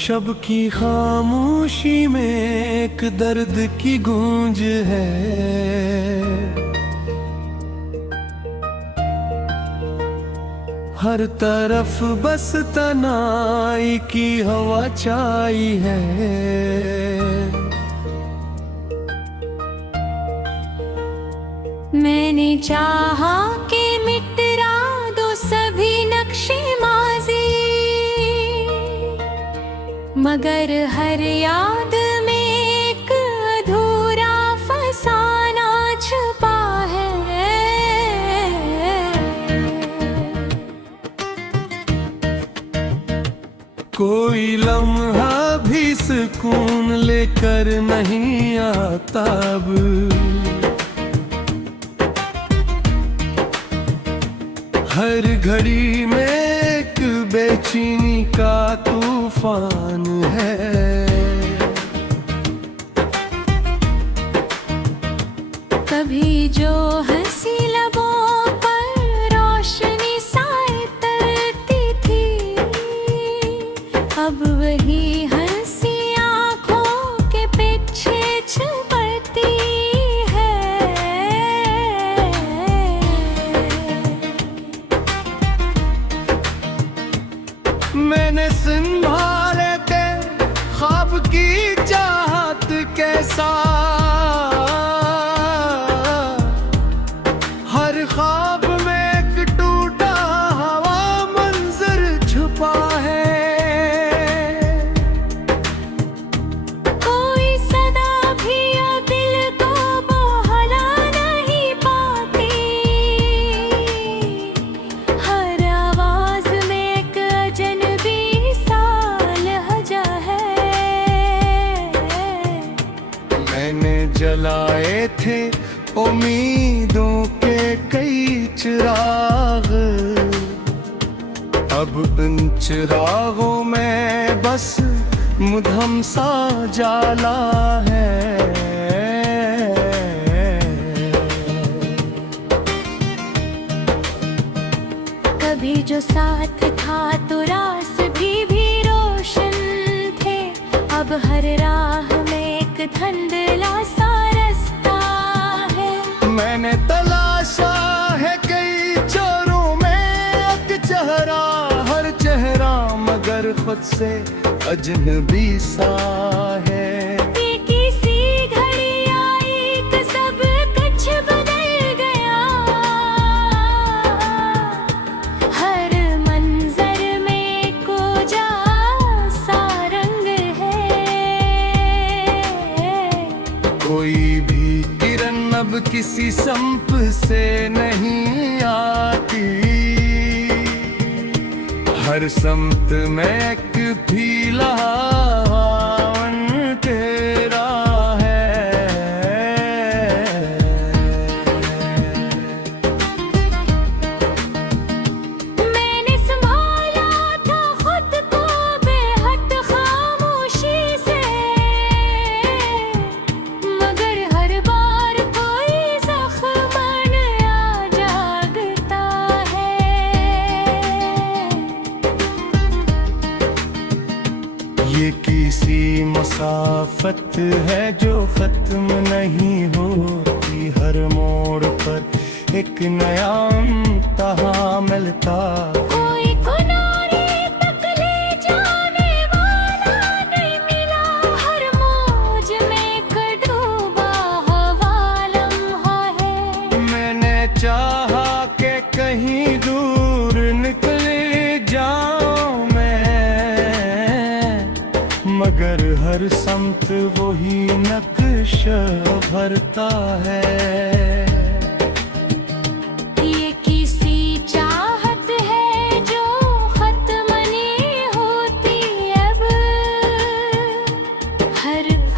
शब की खामोशी में एक दर्द की गूंज है। हर तरफ बस तनाई की हवा छाई है। मैंने चाहा कि मिटरा दो सभी नक्शे माज़ी, मगर हर याद में एक अधूरा फसाना छुपा है। कोई लम्हा भी सुकून लेकर नहीं आता अब। हर घड़ी में एक बेचैनी का तूफान है। कभी जो हंसी लबों पर रोशनी साए तरती थी, अब वही हंसी आँखों के पीछे छुपती है। मैंने संभाले थे ख्वाब की चाहत के साथ। हर ख्वाब में एक टूटा हवा मंजर छुपा है। कोई सदा भी अब दिल को बहला नहीं पाती। हर आवाज में एक अजनबी सा लहजा है। मैंने जलाए थे उम्मीदों के कई चिराग। अब उन चिरागों में बस मुधम सा जाला है। कभी जो साथ था तो रास भी रोशन थे। अब हर राह में एक धुंधला सा रास्ता है। मैंने तलाशा है कई चोरों में एक चेहरा, हर चेहरा मगर खुद से अजनबी सा है। ये किसी घड़ी आई कि सब कुछ बदल गया। हर मंजर में कोजा सा रंग है। कोई भी किरण अब किसी संप से नहीं आती। हर समत में एक पीला हवन तेरा है। मैंने संभाला था खुद को बेहद खामोशी से, मगर हर बार कोई जख्म नया जागता है। ये किसी मुसाफत है जो खत्म नहीं होती। हर मोड़ पर एक नया इम्तिहा मिलता। कोई किनारे तक ले जाने वाला नहीं मिला। हर मौज में एक डूबा हुआ लम्हा है। मैंने चाहा कि कहीं दूर निकले जाऊं मैं, मगर हर समत वही नक्शा भरता है। ये किसी चाहत है जो खत्म नहीं होती अब।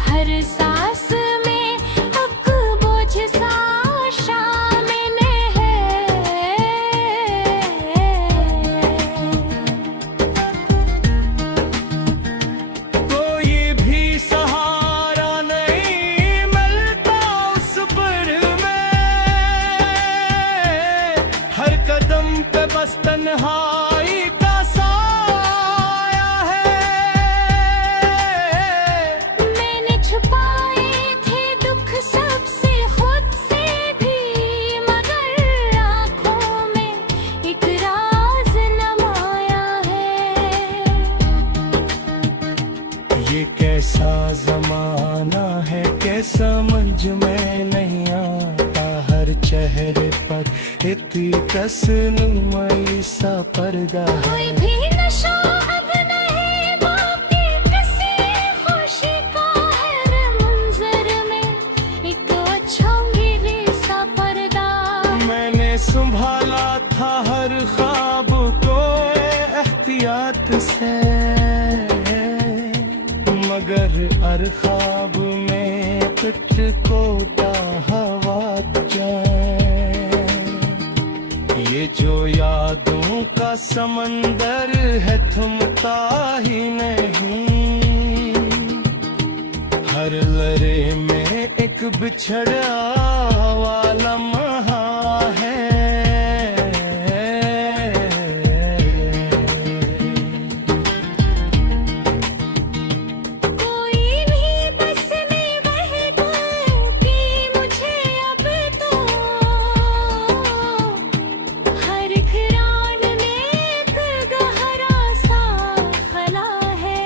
हर सांस में एक बोझ सा शामिल है। कोई भी सहारा नहीं मिलता उस पर समझ में नहीं आता, हर चेहरे पर इतनी कसनुमाई सा पर्दा कोई है। भी नशा अब नहीं बाकी किसी खुशी का है मंजर में एक अच्छोंगी सा पर्दा। मैंने संभाला था हर ख्वाब को एहतियात से, मगर हर ख्वाब में कुछ कोता हवा जाए। ये जो यादों का समंदर है थमता ही नहीं, हर लरे में एक बिछड़ा हुआ लम्हा है। कोई भी बस में बह की मुझे अब तो, हर खिराल में एक गहरा सा खला है।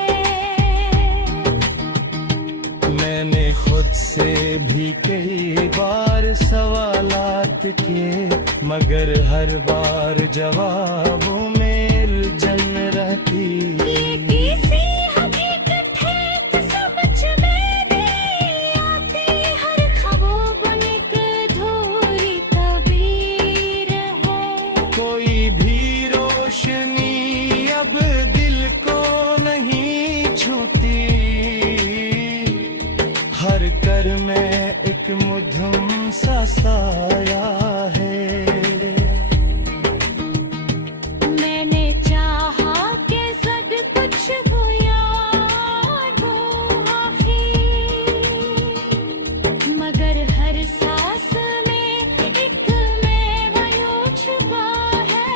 मैंने खुद से भी कई बार सवालात किए, मगर हर बार जवाबों में उलझन रहती। ये किसी हकीकत है तो समझ में नहीं आती, हर ख्वाब एक अधूरी तबीर है। कोई भी रोशनी अब दिल को नहीं छूती, हर कर में एक मधुम सा साया है। मैंने चाहा कि सब कुछ वो याद हो आखिर, मगर हर सांस में एक मैं बनो छुपा है।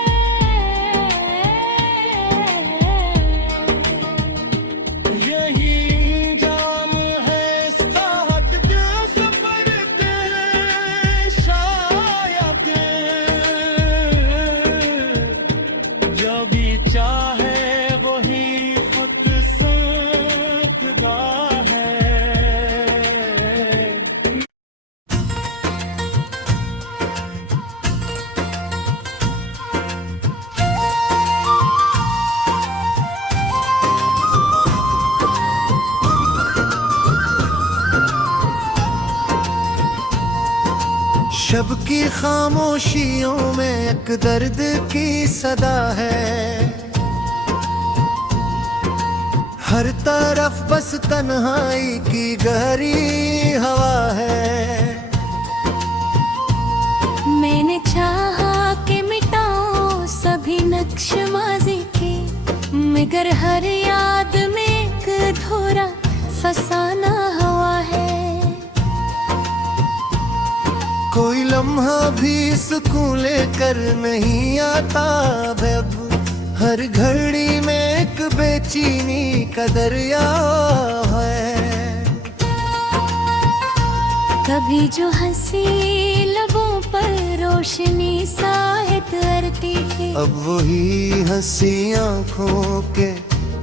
यही इंजाम है इस राहत के सफर के, शायद जो भी चाहे वही खुद सकता है। शब की खामोशियों में एक दर्द की सदा है, हर तरफ बस तन्हाई की गहरी हवा है। मैंने चाहा कि मिटाऊं सभी नक्श माजी के, मगर हर याद में एक अधूरा फसाना हुआ है। कोई लम्हा भी सुकून लेकर नहीं आता अब, हर घड़ी में एक बेचैनी का दरिया है। कभी जो हंसी लबों पर रोशनी सा उतरती है, अब वही हंसी आंखों के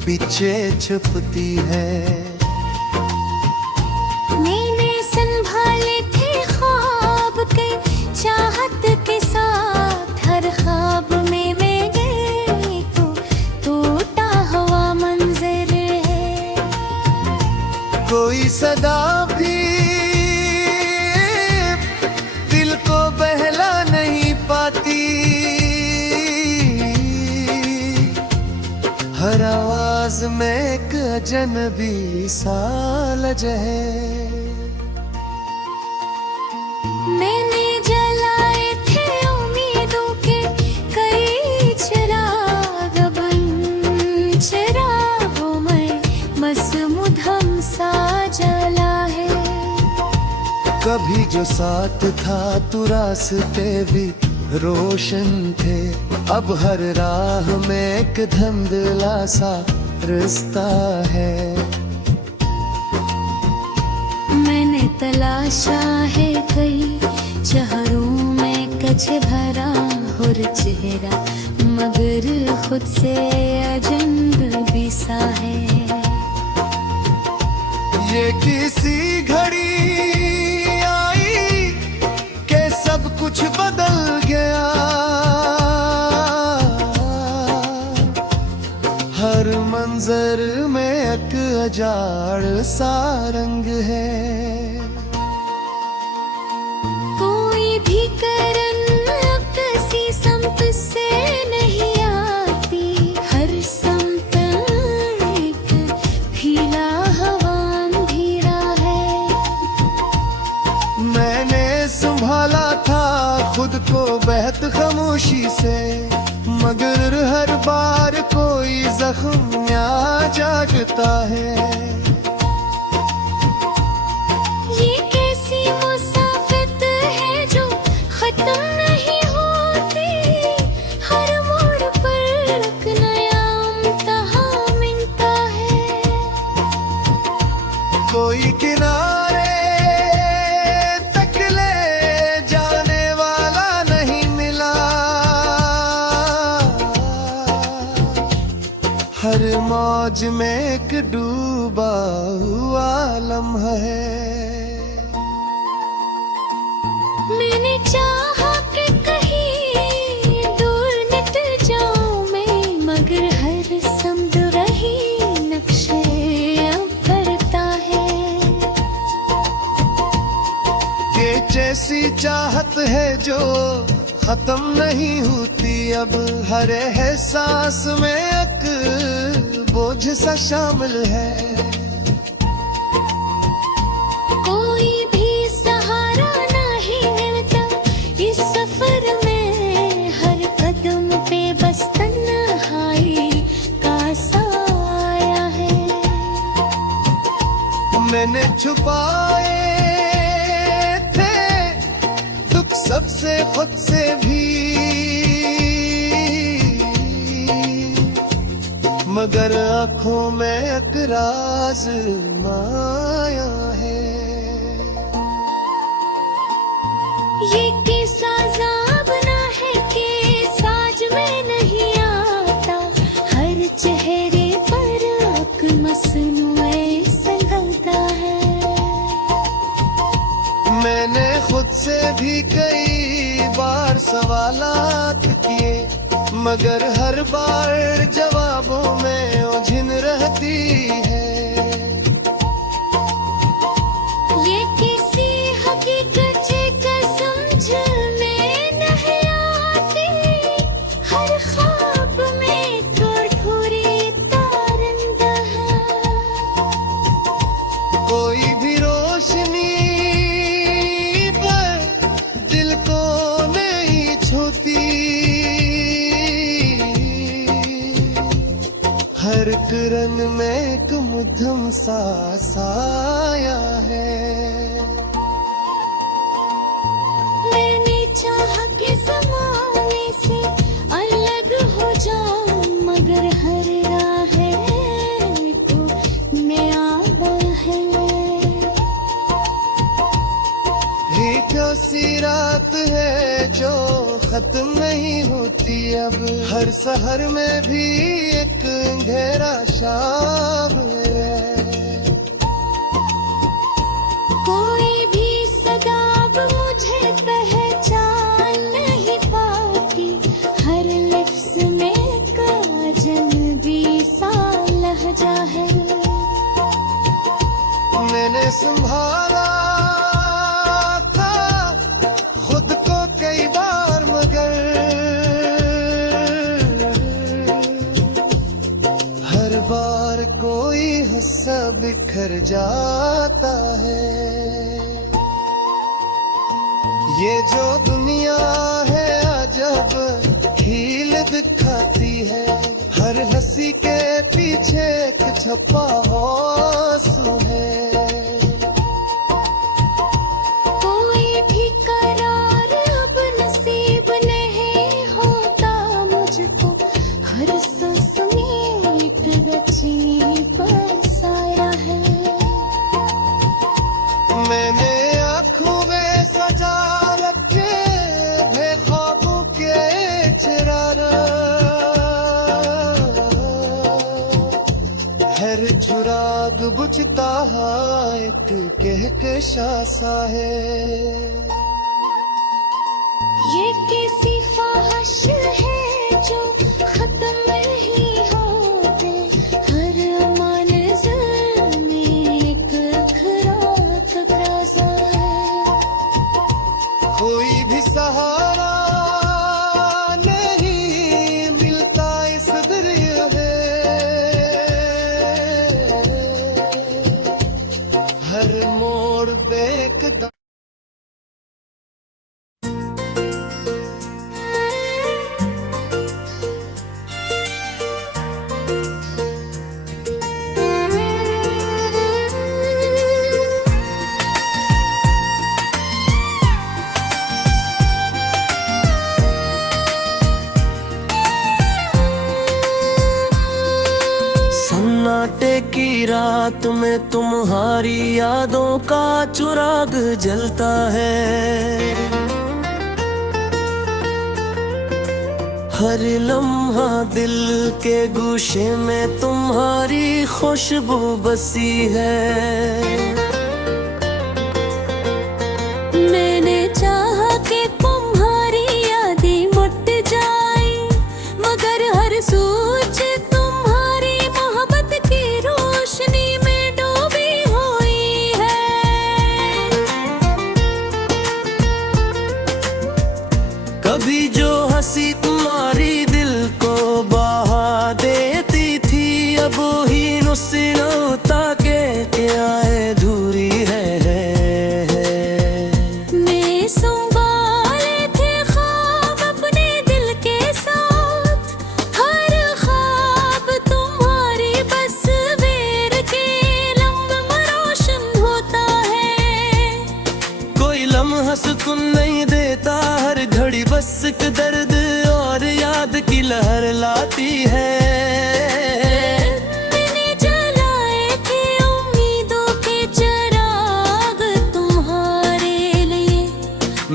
पीछे छुपती है। मैंने संभाले थे ख्वाब के चाहत के साथ, हर ख्वाब में मैं गई तो टूटा हुआ मंजर है। कोई सदा भी दिल को बहला नहीं पाती, हर आवाज में एक अजनबी सा लहजा है। मैंने जलाए थे उम्मीदों के कई चिराग, बन चिरागों में बस मुधम सा जला है। कभी जो साथ था तू रास्ते भी रोशन थे, अब हर राह में एक धुंधला सा रास्ता है। मैंने तलाशा है कई चेहरों में कच भरा हुर चेहरा, मगर खुद से अजनबी सा है। ये किसी घड़ी अजाड़ सा रंग है। कोई भी करन अब किसी संप से नहीं आती, हर संप एक फीला हवा अंधेरा है। मैंने संभाला था खुद को बेहद खामोशी से, मगर हर बार कोई जख्म यहाँ जागता है। ये कैसी मुसाफित है जो खत्म नहीं होती, हर मोड़ पर एक नया इम्तिहा मिलता है। कोई किनारे तक ले जाने वाला नहीं मिला, हर मौज में एक डूबा हुआ लम्हा है। मैंने चाहा कि कहीं दूर निकल जाऊं मैं, मगर हर समुद रही नक्शे अब करता है। ये जैसी चाहत है जो खत्म नहीं होती, अब हर एहसास में एक बोझ सा शामिल है। कोई भी सहारा नहीं मिलता इस सफर में, हर कदम पे बस तन्हाई का साया है। मैंने छुपाए थे दुख सबसे खुद से भी, मगर आंखों में एक राज माया है। ये कैसा ज़माना है कि साज में नहीं आता, हर चेहरे पर एक मसनूए संभलता है। मैंने खुद से भी कई बार सवालात किए, मगर हर बार जवाबों में उलझन रहती है। ये किसी हकीकत का समझ में नहीं आती, हर ख्वाब में थोड़ी तारंदा है। कोई भी रोशनी पर दिल को नहीं छूती, हर किरण में एक मध्यम सा साया है। मैंने चाहा कि ज़माने से अलग हो जाऊं, मगर हर राह को नया है। ये कैसी रात है जो खत्म नहीं होती, अब हर शहर में भी एक अंधेरा शाम है। कोई भी सदा अब मुझे पहचान नहीं पाती, हर लफ्ज में एक अजनबी सा लहजा है। मैंने संभाला था खुद को कई बार, मगर हर बार कोई हिस्सा बिखर जाता है। ये जो दुनिया है अजब हील दिखाती है, हर हंसी के पीछे एक छपा आंसू है। कोई भी करार अब नसीब नहीं होता मुझको, हर सांस में एक अजीब साया है। मैंने आँखों में सजा रखे बेख्वाबों के चिराग, हर चुराग बुझता है एक कहकशा सा है। ये कैसी ख्वाहिश है जो खत्म नहीं होते, हर अमान की रात में तुम्हारी यादों का चिराग जलता है। हर लम्हा दिल के गोशे में तुम्हारी खुशबू बसी है। मैंने चाहा कि तुम्हारी यादें मिट जाए, मगर हर सोच तुम्हारी मोहब्बत की रोशनी में डूबी हुई है। कभी जो हंसी तुम्हारी दिल को बहा देती थी, अब ही नुस्रता के आए धूरी है। सुकून नहीं देता हर घड़ी, बस एक दर्द और याद की लहर लाती है। मैंने जलाए थे उम्मीदों के चिराग तुम्हारे लिए,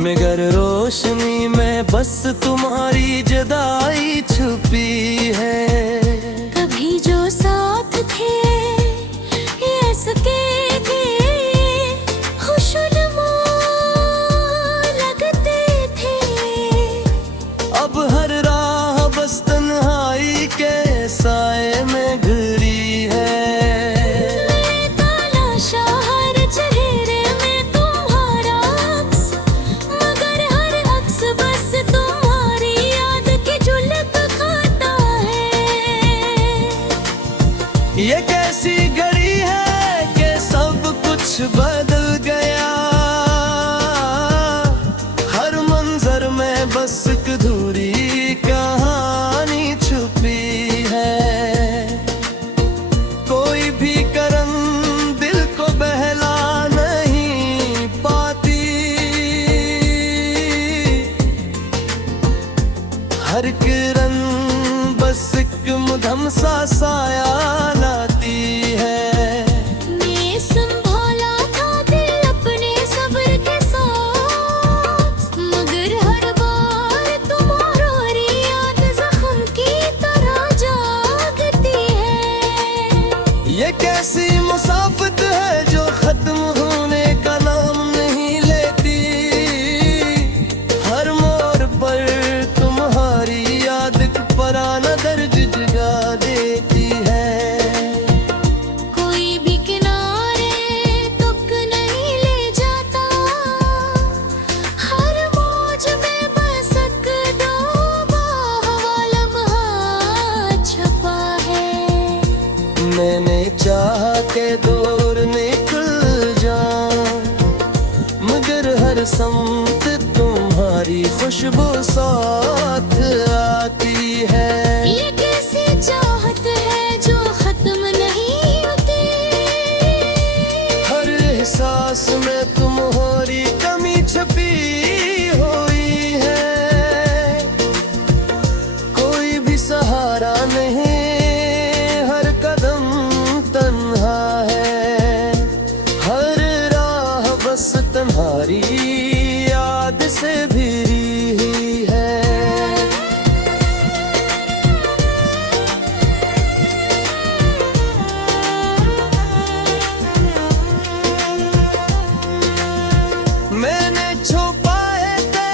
मगर रोशनी में बस तुम्हारी जुदाई छुपी है। कभी जो साथ थे ये सके थे, खुशनुमा लगते थे। अब हर राह बस तन्हाई के साए में घिरी है। मैं तलाशा हर चेहरे में तुम्हारा अक्स, मगर हर अक्स बस तुम्हारी याद की झलक खाता है। ये कैसी घड़ी है कि सब कुछ बदल गया। हर मंजर में बस एक अधूरी कहानी छुपी है। कोई भी करन दिल को बहला नहीं पाती, हर किरण बस एक मुधम सा साया लाती है। मैं संभाला था दिल अपने सब्र के साथ, मगर हर बार तुम्हारी याद जख्म की तरह जागती है। ये कैसी मुसाफत है जो खत्म होने का नाम नहीं लेती। हर मोड़ पर तुम्हारी याद पुराना दर्द जगा देती है। कोई भी किनारे तुक नहीं ले जाता, हर मौज में बस एक डूबा हुआ लम्हा छुपा है। मैंने चाहा के दूर निकल जाऊं, मगर हर समत तुम्हारी खुशबू साथ आती है। ये कैसी चाहत है जो खत्म नहीं होती। हर एहसास में तुम्हारी कमी छुपी हुई है। कोई भी सहारा नहीं, हर कदम तन्हा है। हर राह बस तुम्हारी याद से भरी हुई है। मैंने छुपाए थे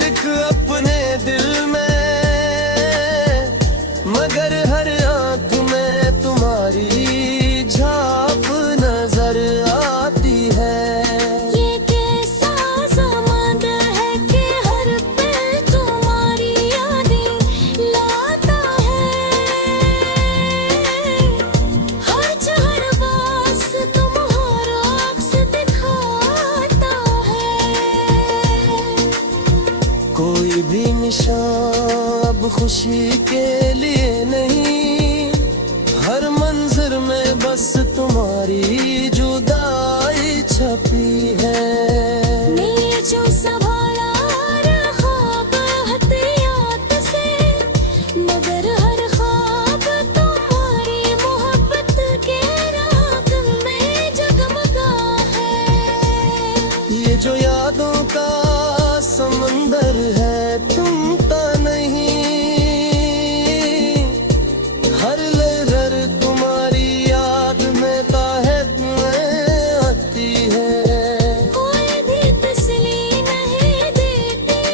दिख अपने दिल में, मगर हर आंख में तुम्हारी झांप नजर आती है। ये कैसा ज़माना है कि हर पल तुम्हारी यादें लाता है। हर चहरबास तुम्हारा अक्स दिखाता है। कोई भी निशान अब खुशी के लिए नहीं, हर मंजर में बस तुम्हारी जुदाई छपी है। मैं जो संभाला हर ख्वाब हथियात से, मगर हर ख्वाब तुम्हारी मोहब्बत के यादों का समंदर है, थमता नहीं। हर लहर तुम्हारी याद में ताहत में आती है। कोई भी तसल्ली नहीं देती,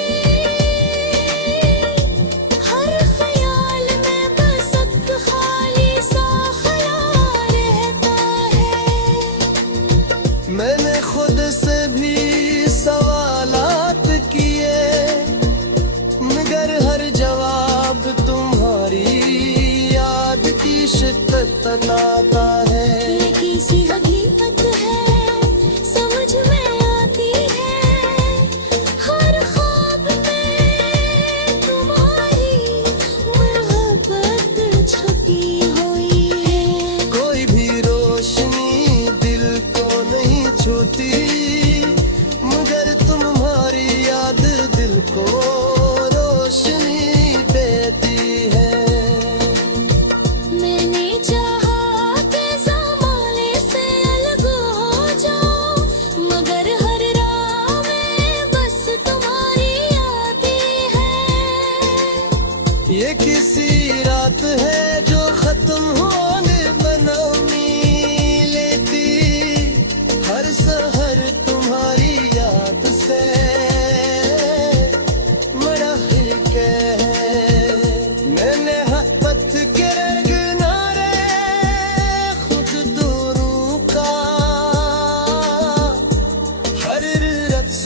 हर ख्याल में बस एक खाली सा ख्याल रहता है। मैंने खुद से भी सवालात किए, मगर हर जवाब तुम्हारी याद की शिद्दत बताता है। ये किसी हकीकत है समझ में आती है, हर ख्वाब में तुम्हारी मोहब्बत छुपी हुई है। कोई भी रोशनी दिल को नहीं छूती, मगर तुम्हारी याद दिल को रोशनी देती है। मैंने चाहा कि ज़माने से अलग हो जाऊं, मगर हर राह में बस तुम्हारी यादें हैं। ये किसी रात है जो खत्म होने बनौनी लेती, हर सहर तुम्हारी याद से बड़ा हिलके है। मैंने हर पथ के किनारे खुद दूरों का, हर रक्स